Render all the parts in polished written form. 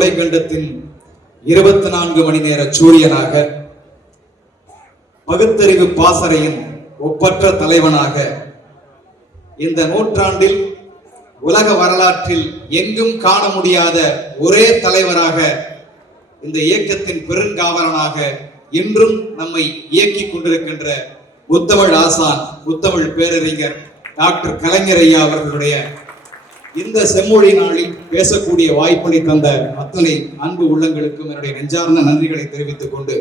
துணைக்கண்டத்தின் 24 மணி நேர சூரியனாக, பகுத்தறிவு பாசறையின் ஒப்பற்ற தலைவனாக, இந்த நூற்றாண்டில் உலக வரலாற்றில் எங்கும் காண முடியாத ஒரே தலைவராக, இந்த இயக்கத்தின் பெருங்காவலனாக இன்றும் நம்மை இயக்கிக் கொண்டிருக்கின்ற முத்தமிழ் ஆசான், முத்தமிழ் பேரறிஞர் டாக்டர் கலைஞர் ஐயா அவர்களுடைய இந்த செம்மொழி நாளில் பேசக்கூடிய வாய்ப்பினை தந்த அத்தனை அன்பு உள்ளங்களுக்கும் என்னுடைய நெஞ்சார்ந்த நன்றிகளை தெரிவித்துக் கொண்டு,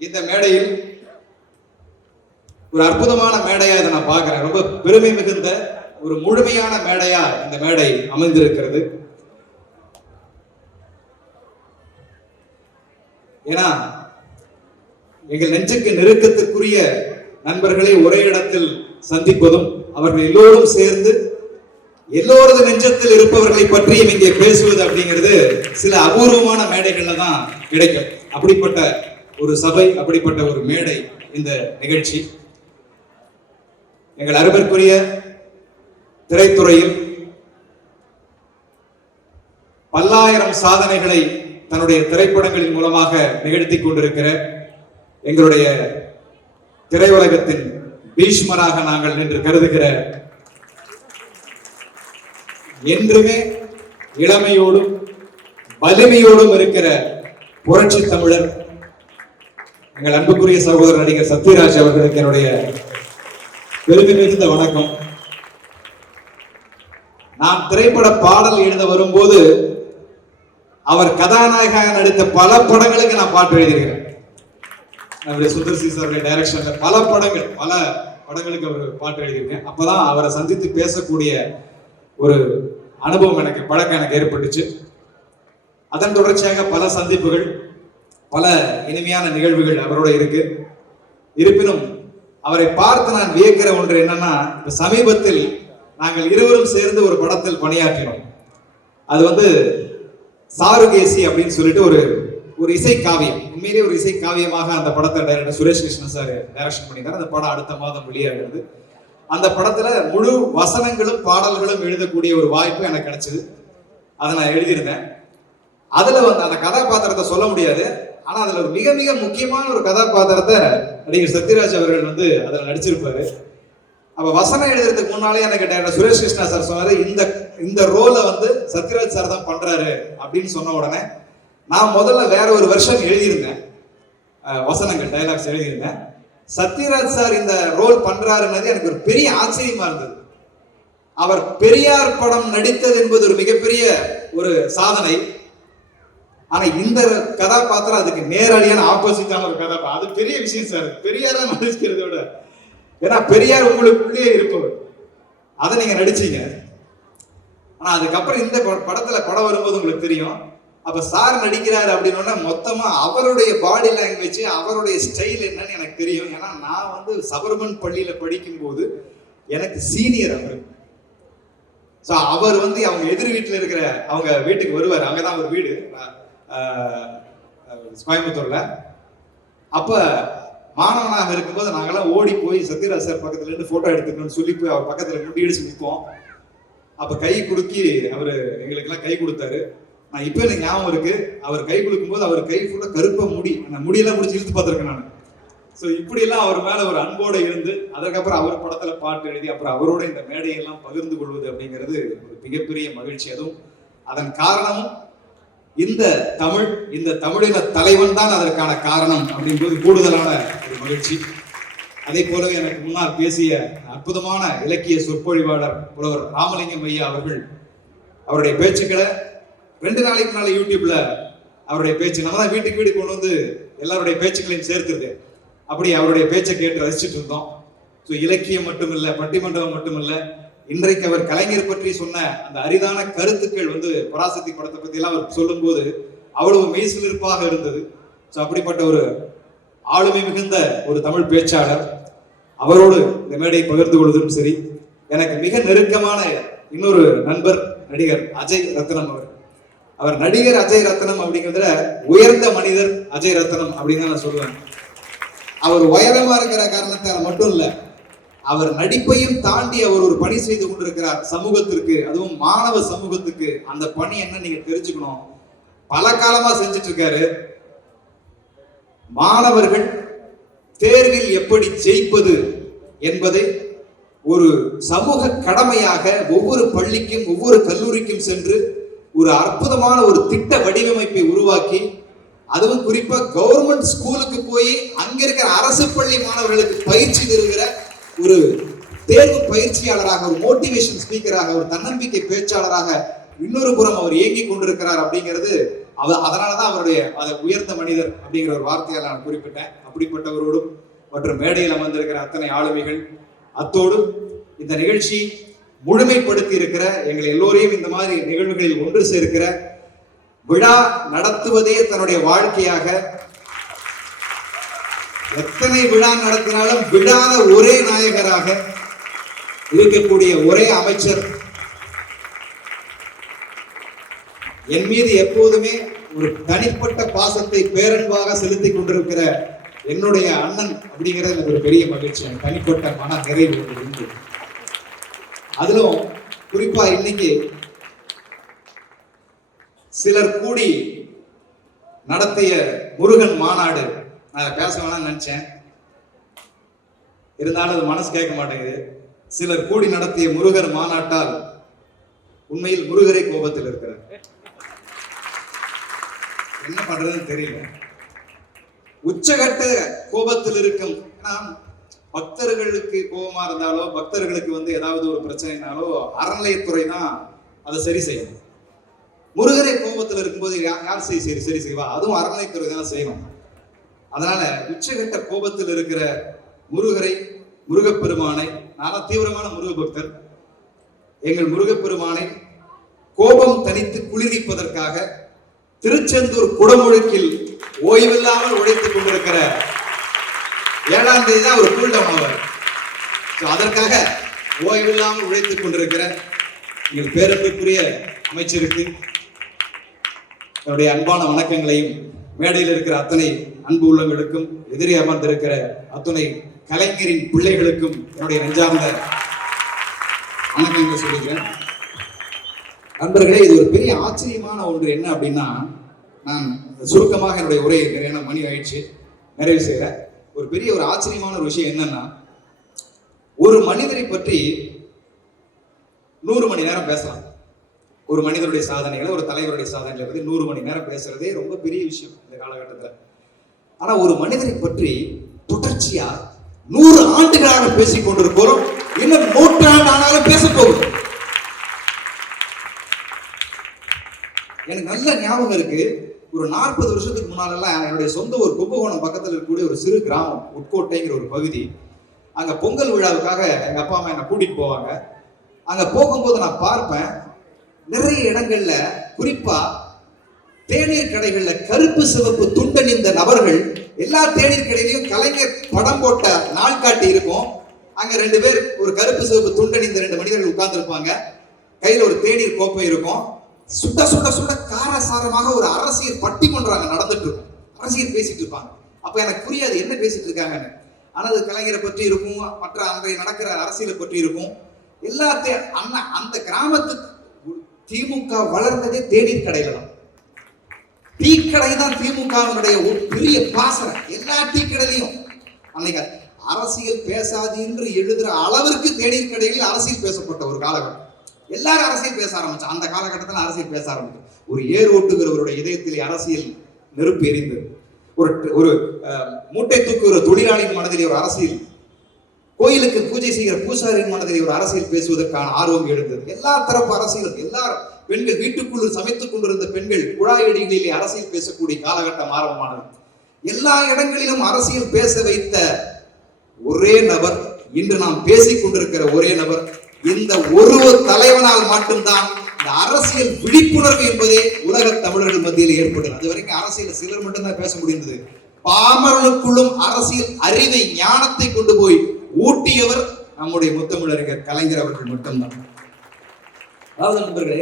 இந்த மேடையில் ஒரு அற்புதமான மேடையா இதை நான் பார்க்கிறேன். ரொம்ப பெருமை மிகுந்த ஒரு முழுமையான மேடையா இந்த மேடை அமைந்திருக்கிறது. ஏன்னா எங்கள் நெஞ்சுக்கு நெருக்கத்திற்குரிய நண்பர்களை ஒரே இடத்தில் சந்திப்பதும், அவர்கள் எல்லோரும் சேர்ந்து எல்லோரது நெஞ்சத்தில் இருப்பவர்களை பற்றியும் இங்கே பேசுவது அப்படிங்கிறது சில அபூர்வமான மேடைகள்ல தான் கிடைக்கும். அப்படிப்பட்ட ஒரு சபை, அப்படிப்பட்ட ஒரு மேடை இந்த நிகழ்ச்சி. எங்கள் அருமைக்குரிய திரைத்துறையில் பல்லாயிரம் சாதனைகளை தன்னுடைய திரைப்படங்களின் மூலமாக நிகழ்த்தி கொண்டிருக்கிற எங்களுடைய திரையுலகத்தின் பீஷ்மராக நாங்கள் நின்று கருதுகிற, என்றுமே இளமையோடும் வலிமையோடும் இருக்கிற புரட்சி தமிழர் எங்கள் அன்புக்குரிய சகோதரர் நடிகர் சத்யராஜ் அவர்களுக்கு என்னுடைய பெருமை மிகுந்த வணக்கம். நான் திரைப்பட பாடல் எழுத வரும்போது அவர் கதாநாயகனாக நடித்த பல படங்களுக்கு நான் பாட்டு எழுதியிருக்கிறேன். நம்முடைய சுந்தர் சி சாருடைய டைரக்ஷன்ல பல படங்களுக்கு அவர் பாட்டு எழுதியிருக்கேன். அப்பதான் அவரை சந்தித்து பேசக்கூடிய ஒரு அனுபவம் பழக்கம் எனக்கு ஏற்பட்டுச்சு. அதன் தொடர்ச்சியாக பல சந்திப்புகள், பல இனிமையான நிகழ்வுகள் அவரோட இருக்கு. இருப்பினும் அவரை பார்த்து நான் வியக்கிற ஒன்று என்னன்னா, சமீபத்தில் நாங்கள் இருவரும் சேர்ந்து ஒரு படத்தில் பணியாற்றினோம். அது சாருகேசி அப்படின்னு சொல்லிட்டு ஒரு இசை காவியம், உண்மையிலேயே ஒரு இசை காவியமாக அந்த படத்தை director Suresh Krishnan sir direction பண்ணிட்டார். அந்த படம் அடுத்த மாதம் வெளியாகிறது. அந்த படத்துல முழு வசனங்களும் பாடல்களும் எழுதக்கூடிய ஒரு வாய்ப்பு எனக்கு கிடைச்சது. அதை நான் எழுதியிருந்தேன். அதுல அந்த கதாபாத்திரத்தை சொல்ல முடியாது, ஆனா அதுல ஒரு மிக மிக முக்கியமான ஒரு கதாபாத்திரத்தை நடிகர் சத்யராஜ் அவர்கள் அதுல நடிச்சிருப்பாரு. அப்ப வசனம் எழுதுறதுக்கு முன்னாலே எனக்கு டைரக்டர் சுரேஷ் கிருஷ்ணா சார் சொன்னாரு, இந்த ரோலை சத்யராஜ் சார் தான் பண்றாரு அப்படின்னு சொன்ன உடனே நான் முதல்ல வேற ஒரு வெர்ஷன் எழுதியிருந்தேன், வசனங்கள் டைலாக்ஸ் எழுதியிருந்தேன். சத்யராஜ் சார் இந்த ரோல் பண்றாருன்னது எனக்கு ஒரு பெரிய ஆச்சரியமா இருந்தது. அவர் பெரியார் படம் நடித்தது என்பது ஒரு மிகப்பெரிய ஒரு சாதனை. ஆனா இந்த கதாபாத்திரம் அதுக்கு நேரடியான ஆப்போசிட்டான ஒரு கதாபாத்திரம். அது பெரிய விஷயம் சார், பெரியார நடிக்கிறத விட. ஏன்னா பெரியார் உங்களுக்குள்ளே இருப்பவர், அதை நீங்க நடிச்சீங்க. ஆனா அதுக்கப்புறம் இந்த படத்துல படம் வரும்போது உங்களுக்கு தெரியும், அப்ப சார் நடிக்கிறாரு அப்படின்னா மொத்தமா அவருடைய பாடி லாங்குவேஜ், அவருடைய ஸ்டைல் என்னன்னு எனக்கு தெரியும். ஏன்னா நான் சபர்பன் பள்ளியில படிக்கும் போது எனக்கு சீனியர் அவரு. அவர் அவங்க எதிர் வீட்டுல இருக்கிற அவங்க வீட்டுக்கு வருவார். அங்கதான் ஒரு வீடு கோயம்புத்தூர்ல. அப்ப மாணவனாக இருக்கும்போது நாங்கெல்லாம் ஓடி போய் சத்யராஜ் சார் பக்கத்துல இருந்து போட்டோ எடுத்துக்கணும்னு சொல்லி போய் அவர் பக்கத்துல முடி அடிச்சு நிற்போம். அப்ப கை குடுக்கி அவரு எங்களுக்கு எல்லாம் கை கொடுத்தாரு. நான் இப்ப எனக்கு ஞாபகம் இருக்கு, அவர் கை கொடுக்கும் போது அவர் கை ஃபுல்லா கருப்ப முடி, அந்த முடியெல்லாம் முடிச்சு இழுத்து பார்த்திருக்கேன் நான். இப்படி எல்லாம் அவர் மேல ஒரு அன்போட இருந்து, அதுக்கப்புறம் அவர் படத்துல பாட்டு எழுதி அப்புறம் அவரோட இந்த மேடையெல்லாம் பகிர்ந்து கொள்வது அப்படிங்கிறது ஒரு மிகப்பெரிய மகிழ்ச்சி. அதுவும் அதன் காரணமும் இந்த தமிழின தலைவன் தான் அதற்கான காரணம் அப்படின்றது கூடுதலான ஒரு மகிழ்ச்சி. அதே போலவே எனக்கு முன்னால் பேசிய அற்புதமான இலக்கிய சொற்பொழிவாளர் புலவர் ராமலிங்கம் ஐயா அவர்கள், அவருடைய பேச்சுக்களை 2 நாளைக்கு முன்னால யூடியூப்ல அவருடைய பேச்சு, நம்ம தான் வீட்டுக்கு வீடு கொண்டு எல்லாருடைய பேச்சுக்களையும் சேர்த்துருது. அப்படி அவருடைய பேச்சை கேட்டு ரசிச்சுட்டு இருந்தோம். இலக்கியம் மட்டும் இல்ல, பட்டிமண்டபம் மட்டும் இல்ல, இன்றைக்கு அவர் கலைஞர் பற்றி சொன்ன அந்த அரிதான கருத்துக்கள் பராசக்தி படத்தை பத்தி எல்லாம் அவர் சொல்லும் போது அவ்வளவு மெய்சிலிருப்பாக இருந்தது. அப்படிப்பட்ட ஒரு ஆளுமை மிகுந்த ஒரு தமிழ் பேச்சாளர், அவரோடு இந்த மேடையை பகிர்ந்து கொள்வதும் சரி. எனக்கு மிக நெருக்கமான இன்னொரு நண்பர் நடிகர் அஜய் ரத்னம். அவர் நடிகர் அஜய் ரத்னம் அப்படிங்கிறதுல உயர்ந்த மனிதர் அஜய் ரத்னம் அப்படின்னு நான் சொல்லுவேன். அவர் உயரமா இருக்கிற காரணத்தால் மட்டும் இல்ல, அவர் நடிப்பையும் தாண்டி அவர் ஒரு பணி செய்து கொண்டிருக்கிறார் சமூகத்திற்கு, அதுவும் மாணவ சமூகத்துக்கு. அந்த பணி என்ன நீங்க தெரிஞ்சுக்கணும். பல காலமா செஞ்சுட்டு இருக்காரு. மாணவர்கள் தேர்வில் எப்படி ஜெயிப்பது என்பதை ஒரு சமூக கடமையாக ஒவ்வொரு பள்ளிக்கும் ஒவ்வொரு கல்லூரிக்கும் சென்று ஒரு அற்புதமான ஒரு திட்ட வடிவமைப்பை உருவாக்கி, அதுவும் குறிப்பா கவர்மெண்ட் ஸ்கூலுக்கு போய் அங்க இருக்கிற அரசு பள்ளி மாணவர்களுக்கு பயிற்சி தருகிற ஒரு தேர்வு பயிற்சியாளராக, ஒரு மோட்டிவேஷன் ஸ்பீக்கராக, ஒரு தன்னம்பிக்கை பேச்சாளராக இன்னொரு புறம் அவர் இயங்கி கொண்டிருக்கிறார். அப்படிங்கிறது அதனாலதான் அவருடைய உயர்ந்த மனிதர் அப்படிங்கிற ஒரு வார்த்தையால் நான் குறிப்பிட்டேன். அப்படிப்பட்டவரோடும் மற்றும் மேடையில் அமர்ந்திருக்கிற அத்தனை ஆளுமைகள், அத்தோடு இந்த நிகழ்ச்சி முழுமைப்படுத்தி இருக்கிற எங்கள் எல்லோரையும் இந்த மாதிரி நிகழ்வுகளில் ஒன்று சேர்க்கிற, விழா நடத்துவதே தன்னுடைய வாழ்க்கையாக, எத்தனை விழா நடத்தினாலும் விழாத ஒரே நாயகராக இருக்கக்கூடிய ஒரே அமைச்சர், என் மீது எப்போதுமே ஒரு தனிப்பட்ட பாசத்தை பேரன்பாக செலுத்திக் கொண்டிருக்கிற என்னுடைய அண்ணன் அப்படிங்கிறது எனக்கு ஒரு பெரிய மகிழ்ச்சி. தனிப்பட்ட மன நிறைவு உண்டு. அதிலும் குறிப்பா இன்னைக்கு சிலர் கூடி நடத்திய முருகன் மாநாடு, நான் பேச வேணாம்னு நினைச்சேன், இருந்தாலும் அது மனசு கேட்க மாட்டேங்குது. சிலர் கூடி நடத்திய முருகர் மாநாட்டால் உண்மையில் முருகரை கோபத்தில் இருக்கிறார். என்ன பண்றதுன்னு தெரியல. உச்சகட்ட கோபத்தில் இருக்கும். பக்தர்களுக்கு கோபமா இருந்தாலோ, பக்தர்களுக்கு ஏதாவது ஒரு பிரச்சனைனாலோ அறநிலையத்துறை தான் அதை சரி செய்யணும். முருகரை கோபத்தில் இருக்கும்போது யார் சரி செய்வா? அதுவும் அறநிலையத்துறை தான் செய்யணும். அதனால உச்சகட்ட கோபத்தில் இருக்கிற முருகரை, முருகப்பெருமானை, நான் தீவிரமான முருக பக்தர், எங்கள் முருகப்பெருமானை கோபம் தனித்து குளிர்விப்பதற்காக திருச்செந்தூர் குடமுழுக்கில் ஓய்வில்லாமல் உழைத்துக் கொண்டிருக்கிற 7ஆம் தேதி தான் ஒரு கூல்டவுன் ஆவார். அதற்காக ஓய்வில்லாமல் உழைத்துக் கொண்டிருக்கிற எங்கள் பேரன்புக்குரிய அமைச்சருக்கு என்னுடைய அன்பான வணக்கங்களையும், மேடையில் இருக்கிற அத்தனை அன்பு உள்ளங்களுக்கும், எதிரே அமர்ந்திருக்கிற அத்தனை கலைஞரின் பிள்ளைகளுக்கும் என்னுடைய நெஞ்சார்ந்த வணக்கங்களை சொல்லிக்கிறேன். நண்பர்களே, இது ஒரு பெரிய ஆச்சரியமான ஒன்று. என்ன அப்படின்னா, நான் சுருக்கமாக என்னுடைய உரையை நிறைய மணி ஆயிடுச்சு நிறைவு செய்யற ஒரு பெரிய ஒரு ஆச்சரியமான ஒரு விஷயம் என்னன்னா, ஒரு மனிதரை பற்றி 100 மணி நேரம் பேசலாம். ஒரு மனிதனுடைய சாதனைகளை, ஒரு தலைவருடைய சாதனைகளை பற்றி 100 மணி நேரம் பேசுறதே ரொம்ப பெரிய விஷயம் இந்த காலகட்டத்தில். ஆனா ஒரு மனிதரை பற்றி தொடர்ச்சியா 100 ஆண்டுகளாக பேசிக் கொண்டிருக்கிறோம். இன்னும் 100 ஆண்டு ஆனாலும் பேச போகுது. எனக்கு நல்ல ஞாபகம் இருக்கு. ஒரு 40 வருஷத்துக்கு முன்னாலெல்லாம் என்னுடைய சொந்த ஒரு கும்பகோணம் பக்கத்தில் இருக்கக்கூடிய ஒரு சிறு கிராமம், உட்கோட்டைங்கிற ஒரு பகுதி. அங்க பொங்கல் விழாவுக்காக எங்க அப்பா அம்மா என்னை கூட்டிட்டு போவாங்க. அங்க போகும்போது நான் பார்ப்பேன், நிறைய இடங்கள்ல, குறிப்பா தேநீர் கடைகள்ல கருப்பு சிவப்பு துண்டணிந்த நபர்கள், எல்லா தேநீர் கடையிலையும் கலைஞர் படம் போட்ட நாள்காட்டி இருக்கும். அங்க 2 பேர் ஒரு கருப்பு சிவப்பு துண்டணிந்த 2 மனிதர்கள் உட்கார்ந்து இருப்பாங்க. கையில ஒரு தேநீர் கோப்பை இருக்கும். சுட சுட சுட காரசாரமாக ஒரு அரசியல் பட்டிமன்றம் நடந்துட்டு இருக்கும். அரசியல் பேசிட்டு இருப்பாங்க. அப்ப எனக்கு புரியாது என்ன பேசிட்டு இருக்காங்கன்னு. ஆனா அது கலைஞரை பற்றி இருக்கும், மற்ற அன்றைய நடக்கிற அரசியலை பற்றி இருக்கும். எல்லாத்தையும் அந்த கிராமத்துக்கு திமுக வளர்ந்ததே தேநீர் கடையில தான். டீ கடை தான் திமுகவினுடைய ஒரு பெரிய பாசனம். எல்லா டீ கடையிலையும் அன்னைக்கு அரசியல் பேசாது என்று எழுதுற அளவிற்கு தேநீர் கடைகளில் அரசியல் பேசப்பட்ட ஒரு காலகட்டம். எல்லாரும் அரசியல் பேச ஆரம்பிச்சு. அந்த காலகட்டத்தில் அரசியல் பேச ஆரம்பிச்சு. ஒரு ஏர் ஓட்டுகிறவருடைய இதயத்திலே அரசியல் நெருப்பு எரிந்தது. ஒரு மூட்டை தூக்குகிற தொழிலாளியின் மனதிலே ஒரு அரசியல், கோயிலுக்கு பூஜை செய்கிற பூசாரியின் மனதிலே ஒரு அரசியல் பேசுவதற்கான ஆர்வம் எழுந்தது. எல்லா தரப்பு அரசியல், எல்லாரும் பெண்கள் வீட்டுக்குள் சமைத்துக் கொண்டிருந்த பெண்கள் குழாயடிகளிலே அரசியல் பேசக்கூடிய காலகட்டம் ஆரம்பமானது. எல்லா இடங்களிலும் அரசியல் பேச வைத்த ஒரே நபர், இன்று நாம் பேசிக் கொண்டிருக்கிற ஒரே நபர், இந்த ஒரு தலைவனால் மட்டும்தான் இந்த அரசியல் விழிப்புணர்வு என்பதே உலக தமிழர்கள் மத்தியில் ஏற்படுது. அது வரைக்கும் அரசியல் சிலர் மட்டும்தான் பேச முடிந்தது. பாமரனுக்குள்ளும் அரசியல் அறிவை, ஞானத்தை கொண்டு போய் ஊட்டியவர் நம்முடைய முத்தமிழறிஞர் கலைஞர் அவர்கள் மட்டும்தான். அதாவது நண்பர்களே,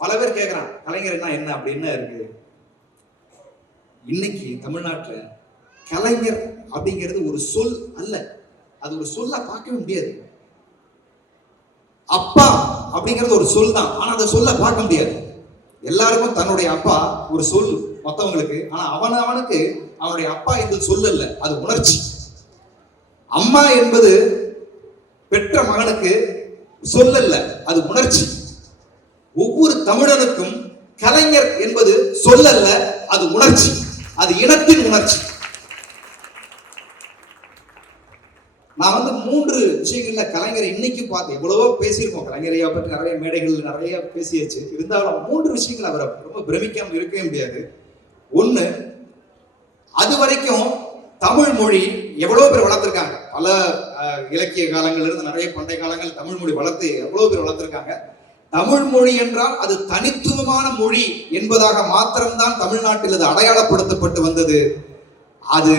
பல பேர் கேட்கிறான் கலைஞர்னா என்ன அப்படின்னு இருக்கு. இன்னைக்கு தமிழ்நாட்டில் கலைஞர் அப்படிங்கிறது ஒரு சொல் அல்ல, அது ஒரு சொல்ல பார்க்கவே முடியாது. அப்பா அப்படிங்கிறது ஒரு சொல் தான், ஆனா அதை சொல்ல பார்க்க முடியாது. எல்லாருக்கும் தன்னுடைய அப்பா ஒரு சொல் மற்றவங்களுக்கு, ஆனா அவனுக்கு அவனுடைய அப்பா என்பது சொல் அல்ல, அது உணர்ச்சி. அம்மா என்பது பெற்ற மகனுக்கு சொல் அல்ல, அது உணர்ச்சி. ஒவ்வொரு தமிழனுக்கும் கலைஞர் என்பது சொல் அல்ல, அது உணர்ச்சி, அது இனத்தின் உணர்ச்சி. நான் 3 விஷயங்கள்ல கலைஞரை இன்னைக்கு பார்த்து எவ்வளவோ பேசியிருக்கோம். கலைஞரையா பற்றி நிறைய மேடைகள் நிறைய பேசியாச்சு. இருந்தாலும் 3 விஷயங்கள் அவரை ரொம்ப பிரமிக்காம இருக்கவே முடியாது. ஒண்ணு, அது வரைக்கும் தமிழ் மொழி எவ்வளவு பேர் வளர்த்திருக்காங்க. பல இலக்கிய காலங்கள்ல இருந்து நிறைய பண்டைய காலங்கள் தமிழ் மொழி வளர்த்து எவ்வளவு பேர் வளர்த்திருக்காங்க. தமிழ் மொழி என்றால் அது தனித்துவமான மொழி என்பதாக மாத்திரம்தான் தமிழ்நாட்டில் அது அடையாளப்படுத்தப்பட்டு வந்தது. அது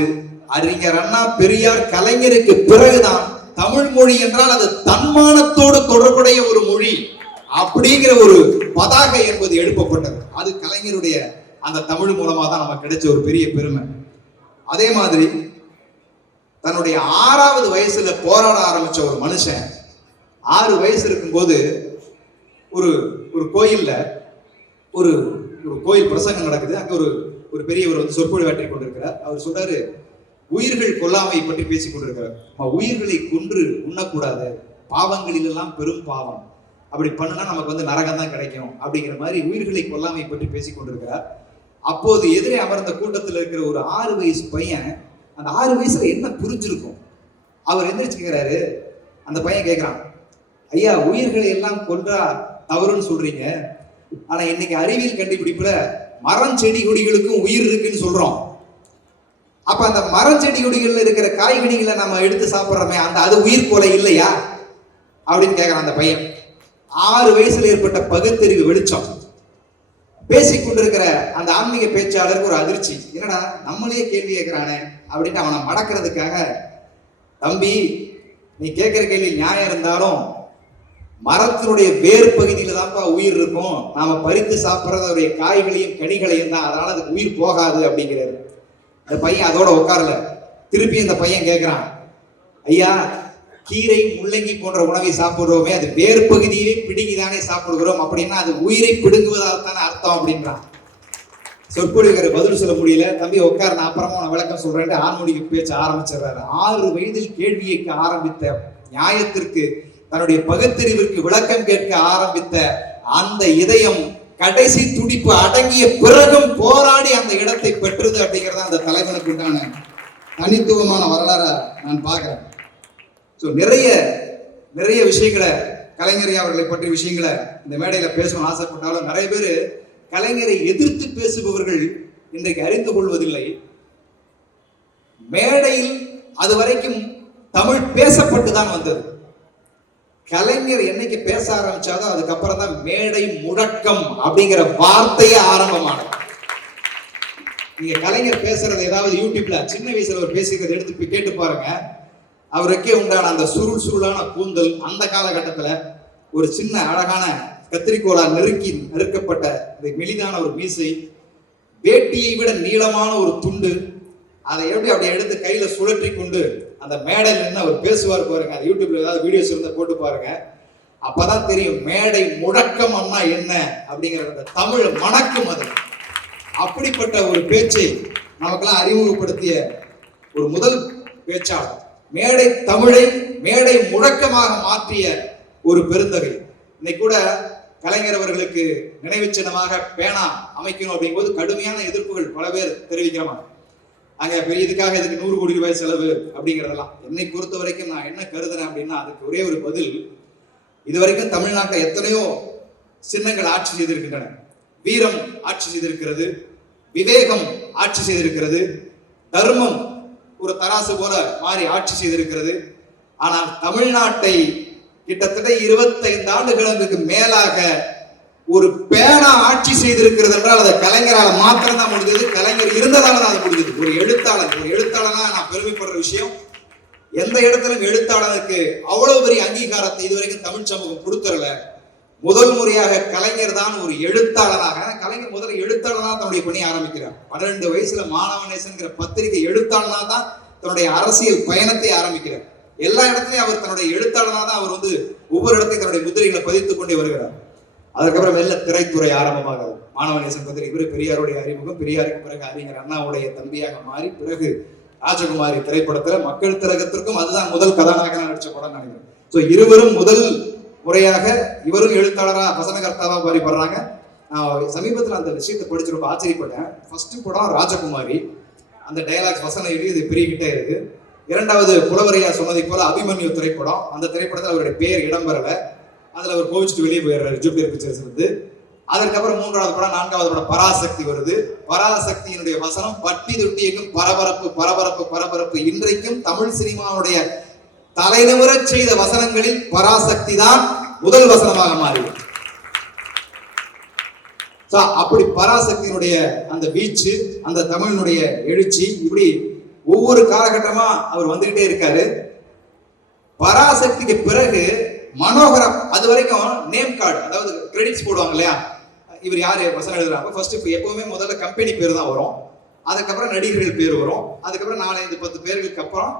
அறிஞர் அண்ணா, பெரியார், கலைஞருக்கு பிறகுதான் தமிழ் மொழி என்றால் அது தன்மானத்தோடு தொடர்புடைய ஒரு மொழி அப்படிங்கிற ஒரு பதாகை என்பது எழுப்பப்பட்டது. அது கலைஞருடைய அந்த தமிழ் மூலமா தான் நமக்கு கிடைச்ச ஒரு பெரிய பெருமை. அதே மாதிரி தன்னுடைய 6வது வயசுல போராட ஆரம்பிச்ச ஒரு மனுஷன் 6 வயசு இருக்கும்போது ஒரு கோயில்ல ஒரு கோயில் பிரசங்கம் நடக்குது. அங்க ஒரு பெரியவர் சொற்பொழிவாற்றி கொண்டிருக்கிறார். அவர் சொல்றாரு, உயிர்கள் கொல்லாமை பற்றி பேசிக் கொண்டிருக்கிறார். உயிர்களை கொன்று உண்ணக்கூடாது, பாவங்களில் எல்லாம் பெரும் பாவம், அப்படி பண்ணுனா நமக்கு நரகம் தான் கிடைக்கும் அப்படிங்கிற மாதிரி உயிர்களை கொல்லாமை பற்றி பேசிக் கொண்டிருக்கிறார். அப்போது எதிரே அமர்ந்த கூட்டத்தில் இருக்கிற ஒரு 6 வயசு பையன், அந்த 6 வயசுல என்ன புரிஞ்சிருக்கும், அவர் எந்திரிச்சுக்கிறாரு. அந்த பையன் கேட்கிறான், ஐயா, உயிர்களை எல்லாம் கொன்றா தவறுன்னு சொல்றீங்க, ஆனா இன்னைக்கு அறிவியல் கண்டுபிடிப்புல மரம் செடி கொடிகளுக்கும் உயிர் இருக்குன்னு சொல்றோம். அப்ப அந்த மரம் செடி கொடிகள்ல இருக்கிற காய்கனிகளை நம்ம எடுத்து சாப்பிட்றோமே, அது உயிர் கொலை இல்லையா அப்படின்னு கேட்கிறான் அந்த பையன். 6 வயசுல ஏற்பட்ட பகுத்தறிவு வெளிச்சம். பேசிக் கொண்டிருக்கிற அந்த ஆன்மீக பேச்சாளருக்கு ஒரு அதிர்ச்சி, என்னடா நம்மளே கேள்வி கேட்கிறானே அப்படின்னு அவனை மடக்கிறதுக்காக, தம்பி, நீ கேட்கிற கேள்வி நியாயம் இருந்தாலும் மரத்தினுடைய வேறு பகுதியில தான்ப்பா உயிர் இருக்கும், நாம பறித்து சாப்பிட்றதுடைய காய்களையும் கனிகளையும் தான், அதனால அதுக்கு உயிர் போகாது அப்படிங்கிறாரு. அந்த பையன் அதோட உட்காரல. திருப்பி இந்த பையன் கேட்கிறான், ஐயா, கீரை முள்ளங்கி போன்ற உணவை சாப்பிடுறோமே, அது வேறு பகுதியை பிடுங்கிதானே சாப்பிடுகிறோம், அப்படின்னா அது உயிரை பிடுங்குவதால் தானே அர்த்தம் அப்படின்றான். சொற்பொழிவுக்கார பதில் சொல்ல முடியல. தம்பி உட்கார், நான் அப்புறமா உன விளக்கம் சொல்றேன் ஆண்மொழிக்கு பேச்சு ஆரம்பிச்சிடுறாரு. 6 வயதில் கேள்வி கேட்க ஆரம்பித்த, நியாயத்திற்கு தன்னுடைய பகுத்தறிவிற்கு விளக்கம் கேட்க ஆரம்பித்த அந்த இதயம் கடைசி துடிப்பு அடங்கிய பிறகும் போராடி அந்த இடத்தை பெற்றது அப்படிங்கிறத அந்த தலைவனுக்கு உண்டான தனித்துவமான வரலாற நான் பார்க்கிறேன். நிறைய விஷயங்களை கலைஞரை அவர்களை பற்றிய விஷயங்களை இந்த மேடையில பேசணும்னு ஆசைப்பட்டாலும் நிறைய பேர் கலைஞரை எதிர்த்து பேசுபவர்கள் இன்றைக்கு அறிந்து கொள்வதில்லை. மேடையில் அது வரைக்கும் தமிழ் பேசப்பட்டுதான் வந்தது. கலைஞர் என்னைக்கு பேச ஆரம்பிச்சாதோ அதுக்கப்புறம் தான் மேடை முழக்கம் அப்படிங்கிற வார்த்தையே ஆரம்பமானது. நீங்க கலைஞர் பேசுறது ஏதாவது யூடியூப்ல சின்ன வயசுல அவர் பேசுகிறத எடுத்து கேட்டு பாருங்க. அவருக்கே உண்டான அந்த சுருளான கூந்தல், அந்த காலகட்டத்துல ஒரு சின்ன அழகான கத்திரிக்கோளா நெருக்கப்பட்ட மெலிதான ஒரு மீசை, வேட்டியை விட நீளமான ஒரு துண்டு, அதை அப்படியே எடுத்து கையில சுழற்றி கொண்டு அந்த மேடையில் நின்று அவர் பேசுவார் பாருங்க. அது யூடியூப்ல ஏதாவது வீடியோஸ் இருந்தா போட்டு பாருங்க. அப்பதான் தெரியும் மேடை முழக்கம் என்ன அப்படிங்கிற அந்த தமிழ் மணக்கும். அது அப்படிப்பட்ட ஒரு பேச்சை நமக்கெல்லாம் அறிமுகப்படுத்திய ஒரு முதல் பேச்சாளர், மேடை தமிழை மேடை முழக்கமாக மாற்றிய ஒரு பெருந்தகை. இன்னைக்கு கூட கலைஞர் அவர்களுக்கு நினைவு சின்னமாக பேனா அமைக்கணும் அப்படிங்கும்போது கடுமையான எதிர்ப்புகள் பல பேர் தெரிவிக்கிறோம். அங்க இதுக்காக இதுக்கு 100 கோடி ரூபாய் செலவு அப்படிங்கிறதெல்லாம் என்னை பொறுத்த வரைக்கும் நான் என்ன கருதுறேன் அப்படின்னா, அதுக்கு ஒரே ஒரு பதில், இதுவரைக்கும் தமிழ்நாட்டை எத்தனையோ சின்னங்கள் ஆட்சி செய்திருக்கின்றன. வீரம் ஆட்சி செய்திருக்கிறது, விவேகம் ஆட்சி செய்திருக்கிறது, தர்மம் ஒரு தராசு போல மாறி ஆட்சி செய்திருக்கிறது. ஆனால் தமிழ்நாட்டை கிட்டத்தட்ட 25 ஆண்டுகளுக்கு மேலாக ஒரு பேனா ஆட்சி செய்திருக்கிறது என்றால் அதை கலைஞரால் மாத்திரம் தான் முடிஞ்சது. கலைஞர் இருந்ததால தான் அது முடிஞ்சது. ஒரு எழுத்தாளனா நான் பெருமைப்படுற விஷயம், எந்த இடத்திலும் எழுத்தாளனுக்கு அவ்வளவு பெரிய அங்கீகாரத்தை இதுவரைக்கும் தமிழ் சமூகம் கொடுத்துறல. முதல் முறையாக கலைஞர் தான் ஒரு எழுத்தாளனாக, கலைஞர் முதல்ல எழுத்தாளனா தன்னுடைய பணியை ஆரம்பிக்கிறார். 12 வயசுல மாணவநேசன்கிற பத்திரிகை எழுத்தாளனா தான் தன்னுடைய அரசியல் பயணத்தை ஆரம்பிக்கிறார். எல்லா இடத்துலயும் அவர் தன்னுடைய எழுத்தாளராக தான் அவர் வந்து ஒவ்வொரு இடத்தையும் தன்னுடைய முத்திரைகளை பதித்துக் கொண்டே வருகிறார். அதுக்கப்புறம் மெல்ல திரைத்துறை ஆரம்பமாகிறது. மாணவநேசன் பத்திரிகை, இவர் பெரியாருடைய அறிமுகம், பெரியாருக்கு பிறகு அறிஞர் அண்ணாவுடைய தம்பியாக மாறி, பிறகு ராஜகுமாரி திரைப்படத்துல மக்கள் திலகத்திற்கும் அதுதான் முதல் கதாநாயகனா நடிச்ச படம் நினைக்கிறேன். ஸோ இருவரும் முதல் முறையாக இவரும் எழுத்தாளரா வசனகர்த்தாவா பாரிப்படுறாங்க. நான் சமீபத்தில் அந்த விஷயத்தை படிச்சு ரொம்ப ஆச்சரியப்பட்டேன். ஃபர்ஸ்ட் படம் ராஜகுமாரி, அந்த டயலாக்ஸ் வசனம் எழுதி இது பெரிய கிட்டே இருக்கு. இரண்டாவது புலவரையா சொன்னதை போல அபிமன்யு திரைப்படம், அந்த திரைப்படத்தில் அவருடைய பேர் இடம்பெறல, அதுல அவர் கோவிச்சுட்டு வெளியே போயிடுறாரு ஜூபியர் பிக்சர்ஸ் இருந்து. அதற்கப்புறம் மூன்றாவது படம், நான்காவது படம் பராசக்தி வருது. பராசக்தியினுடைய வசனம் பட்டி தொட்டி எங்கும் பரபரப்பு பரபரப்பு பரபரப்பு. இன்றைக்கும் தமிழ் சினிமாவுடைய தலைநிமிர செய்த வசனங்களில் பராசக்தி தான் முதல் வசனமாக மாறி. அப்படி பராசக்தியினுடைய அந்த வீச்சு, அந்த தமிழினுடைய எழுச்சி, இப்படி ஒவ்வொரு காலகட்டமா அவர் வந்துகிட்டே இருக்காரு. பராசக்திக்கு பிறகு மனோகரம், அது வரைக்கும் நேம் கார்டு, அதாவது கிரெடிட்ஸ் போடுவாங்க இல்லையா, இவர் யாரு வசனம் எழுதுறாங்க. ஃபர்ஸ்ட் எப்பவுமே முதல்ல கம்பெனி பேர் தான் வரும், அதுக்கப்புறம் நடிகர்கள் பேர் வரும், அதுக்கப்புறம் 4-5-10 பேர்களுக்கு அப்புறம்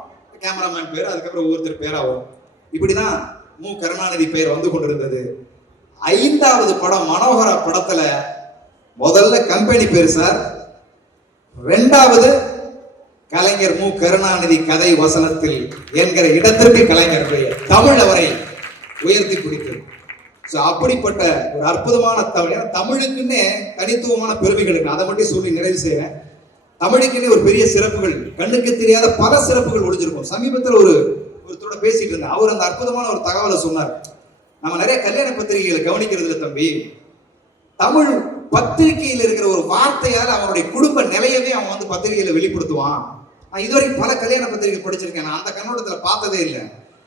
கேமராமேன் பேர், அதுக்கப்புறம் ஒவ்வொருத்தர் பேரா வரும். இப்படிதான் மு கருணாநிதி பெயர் வந்து கொண்டிருந்தது. 5வது படம் மனோகரா படத்துல முதல்ல கம்பெனி பேர் சார், 2வது கலைஞர் மு கருணாநிதி கதை வசனத்தில் என்கிற இடத்திற்கு கலைஞர் பெயர். தமிழ் அவரை உயர்த்தி பிடித்தது. அப்படிப்பட்ட ஒரு அற்புதமான தமிழ். தமிழுக்குன்னே தனித்துவமான பெருமைகள் இருக்கு. அதை மட்டும் சொல்லி நிறைவு செய்யறேன். தமிழுக்குன்னே ஒரு பெரிய சிறப்புகள், கண்ணுக்கு தெரியாத பல சிறப்புகள் ஒளிஞ்சிருக்கும். சமீபத்தில் ஒருத்தரோட பேசிட்டு இருந்தேன். அவர் அந்த அற்புதமான ஒரு தகவலை சொன்னார். நம்ம நிறைய கல்யாண பத்திரிகைகளை கவனிக்கிறது தம்பி, தமிழ் பத்திரிகையில் இருக்கிற ஒரு வார்த்தையால் அவனுடைய குடும்ப நிலையவே அவன் வந்து பத்திரிகையில வெளிப்படுத்துவான். நான் இதுவரைக்கும் பல கல்யாண பத்திரிகை படிச்சிருக்கேன், நான் அந்த கண்ணோட்டத்துல பார்த்ததே இல்லை.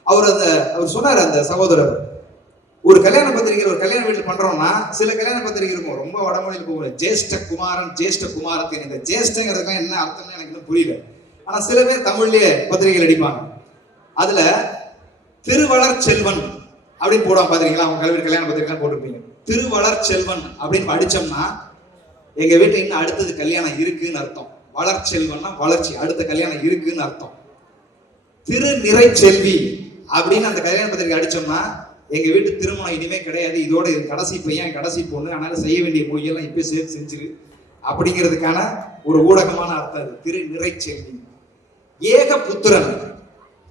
அவர் சொன்னார், அந்த சகோதரர், ஒரு கல்யாண பத்திரிகை ஒரு கல்யாண வீட்டில் பண்றோம்னா சில கல்யாண பத்திரிகை இருக்கும் ரொம்ப வடமொழியில் போகல, ஜேஷ்ட குமாரன் ஜேஷ்ட குமாரத்தின். இந்த ஜேஷ்டங்கிறதுக்கு என்ன அர்த்தம்னு எனக்கு இன்னும் புரியல. ஆனா சில பேர் தமிழ்லயே பத்திரிகைகள் அடிப்பாங்க. அதுல திருவளர் செல்வன் அப்படின்னு போடுவாங்க, பாத்தீங்களா? அவங்க கல்யாண பத்திரிகை போட்டிருப்பீங்க. திருவளர் செல்வன் அப்படின்னு அடிச்சோம்னா எங்க வீட்டுல இன்னும் அடுத்தது கல்யாணம் இருக்குன்னு அர்த்தம். வளர் செல்வன்னா வளர்ச்சி, அடுத்த கல்யாணம் இருக்குன்னு அர்த்தம். திருநிறை செல்வி அப்படின்னு அந்த கல்யாண பத்திரிகை அடிச்சோம்னா எங்க வீட்டு திருமணம் இனிமே கிடையாது, இதோட கடைசி பையன் கடைசி பொண்ணு, அதனால செய்ய வேண்டிய மொழியெல்லாம் இப்ப சேர்த்து செஞ்சிரு அப்படிங்கிறதுக்கான ஒரு ஊடகமான அர்த்தம் அது. திருநிறை செல்வி. ஏக புத்திரன்,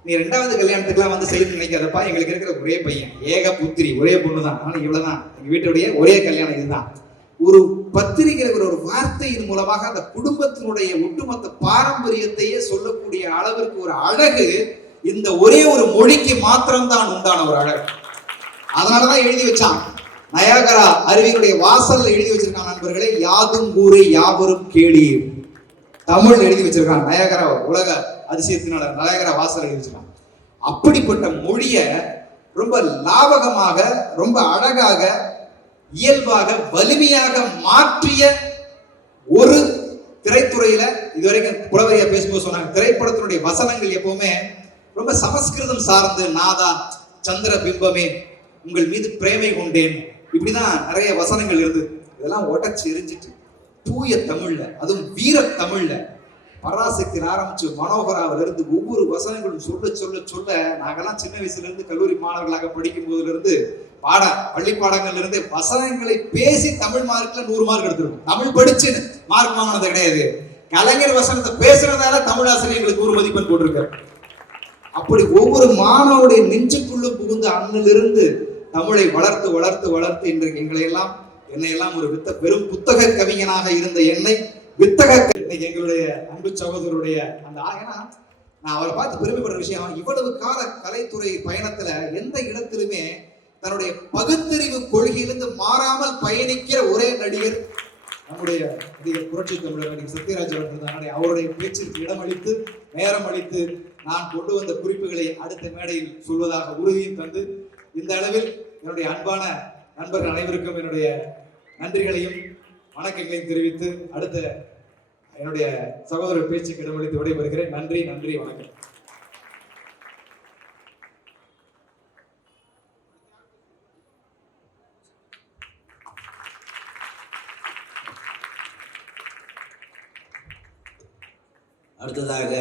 நீ 2வது கல்யாணத்துக்குலாம் வந்து செய்ய நினைக்காதப்பா, எங்களுக்கு இருக்கிற ஒரே பையன், ஏக புத்திரி, ஒரே பொண்ணு தான், ஆனா இவ்வளவுதான் எங்க வீட்டுடைய ஒரே கல்யாணம் இதுதான். ஒரு பத்திரிகை ஒரு வார்த்தையின் மூலமாக அந்த குடும்பத்தினுடைய ஒட்டுமொத்த பாரம்பரியத்தையே சொல்லக்கூடிய அளவிற்கு ஒரு அழகு இந்த ஒரே ஒரு மொழிக்கு மாத்திரம்தான் உண்டான ஒரு அழகு. அதனாலதான் எழுதி வச்சான். நயாகரா அருவியினுடைய வாசல்ல எழுதி வச்சிருக்கான் நண்பர்களே, யாதும் ஊரே யாவரும் கேளீர். தமிழ் எழுதி வச்சிருக்கான். நயாகரா உலக அதிசயத்தினால நயாகரா வாசல் எழுதி வச்சிருக்கான். அப்படிப்பட்ட மொழிய ரொம்ப லாபகமாக, ரொம்ப அழகாக, இயல்பாக, வலிமையாக மாற்றிய ஒரு திரைத்துறையில இதுவரைக்கும் புலவரையா பேசும்போது சொன்னாங்க, திரைப்படத்தினுடைய வசனங்கள் எப்பவுமே ரொம்ப சமஸ்கிருதம் சார்ந்து, நாதா சந்திர பிம்பமே உங்கள் மீது பிரேமை கொண்டேன், இப்படிதான் நிறைய வசனங்கள் இருந்து இதெல்லாம் உடச்சு எரிஞ்சிட்டு தூய தமிழ்ல, அதுவும் வீர தமிழ்ல பராசக்தி ஆரம்பிச்சு மனோகராவில இருந்து ஒவ்வொரு வசனங்களும் சொல்ல சொல்ல சொல்ல, நாங்கெல்லாம் சின்ன வயசுல இருந்து கல்லூரி மாணவர்களாக படிக்கும் போதுல இருந்து பள்ளி பாடங்கள்ல இருந்து வசனங்களை பேசி தமிழ் மார்க்ல 100 மார்க் எடுத்திருக்கோம். தமிழ் படிச்சு மார்க் வாங்கினது கிடையாது, கலைஞர் வசனத்தை பேசுறதால தமிழ் ஆசிரியர்களுக்கு 100 மதிப்பெண் போட்டிருக்காரு. அப்படி ஒவ்வொரு மாணவனுடைய நெஞ்சுக்குள்ள புகுந்த அண்ணிலிருந்து தமிழை வளர்த்து வளர்த்து வளர்த்து இன்றைக்கு என்னையெல்லாம் ஒரு பெரும் புத்தக கவிஞனாக இருந்த என்னை வித்தக எங்களுடைய அன்பு சகோதரருடைய அந்த ஏன்னா நான் அவரை பார்த்து பெருமைப்படுற விஷயம், இவ்வளவு கால கலைத்துறை பயணத்துல எந்த இடத்திலுமே தன்னுடைய பகுத்தறிவு கொள்கையிலிருந்து மாறாமல் பயணிக்கிற ஒரே நடிகர் நம்முடைய நடிகர் புரட்சி தமிழர் நடிகர் சத்யராஜ் அவர்கள் தான். அவருடைய பேச்சிற்கு இடமளித்து நேரம் அளித்து நான் கொண்டு வந்த குறிப்புகளை அடுத்த மேடையில் சொல்வதாக உறுதியும் தந்து, இந்த அளவில் என்னுடைய அன்பான நண்பர்கள் அனைவருக்கும் என்னுடைய நன்றிகளையும் வணக்கங்களையும் தெரிவித்து அடுத்த என்னுடைய சகோதரர் பேச்சுக்கு இடமளித்து விடைபெறுகிறேன். நன்றி, நன்றி, வணக்கம். அடுத்ததாக